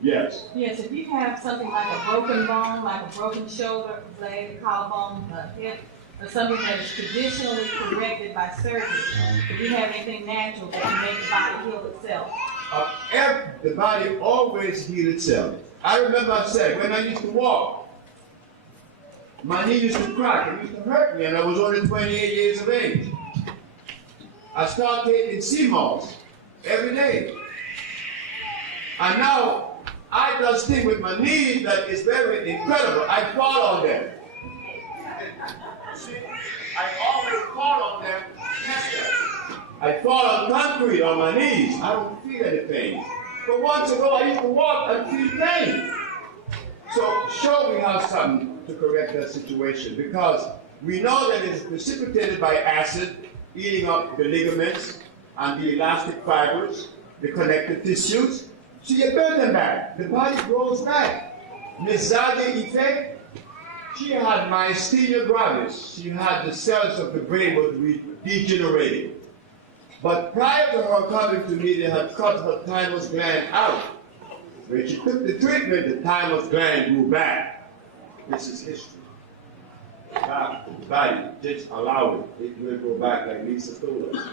Yes. Yes, if you have something like a broken bone, like a broken shoulder, leg, collarbone, hip, or something that is traditionally corrected by surgery, if you have anything natural that can make the body heal itself. The body always heals itself. I remember I said, when I used to walk, my knee used to crack, it used to hurt me, and I was only 28 years of age. I started taking sea moss every day. And now, I does things with my knees that is very incredible. I fall on them. See, I always fall on them. I fall on concrete on my knees. I don't feel any pain. But once ago, I used to walk and feel pain. So, sure, we have something to correct that situation because we know that it is precipitated by acid eating up the ligaments and the elastic fibers, the connective tissues. So you build them back. The body grows back. Miss Zadie effect, she had myasthenia gravis. She had the cells of the brain were degenerating. But prior to her coming to me, they had cut her thymus gland out. When she took the treatment, the thymus gland grew back. This is history. The body, just allow it. It will go back like Lisa told us.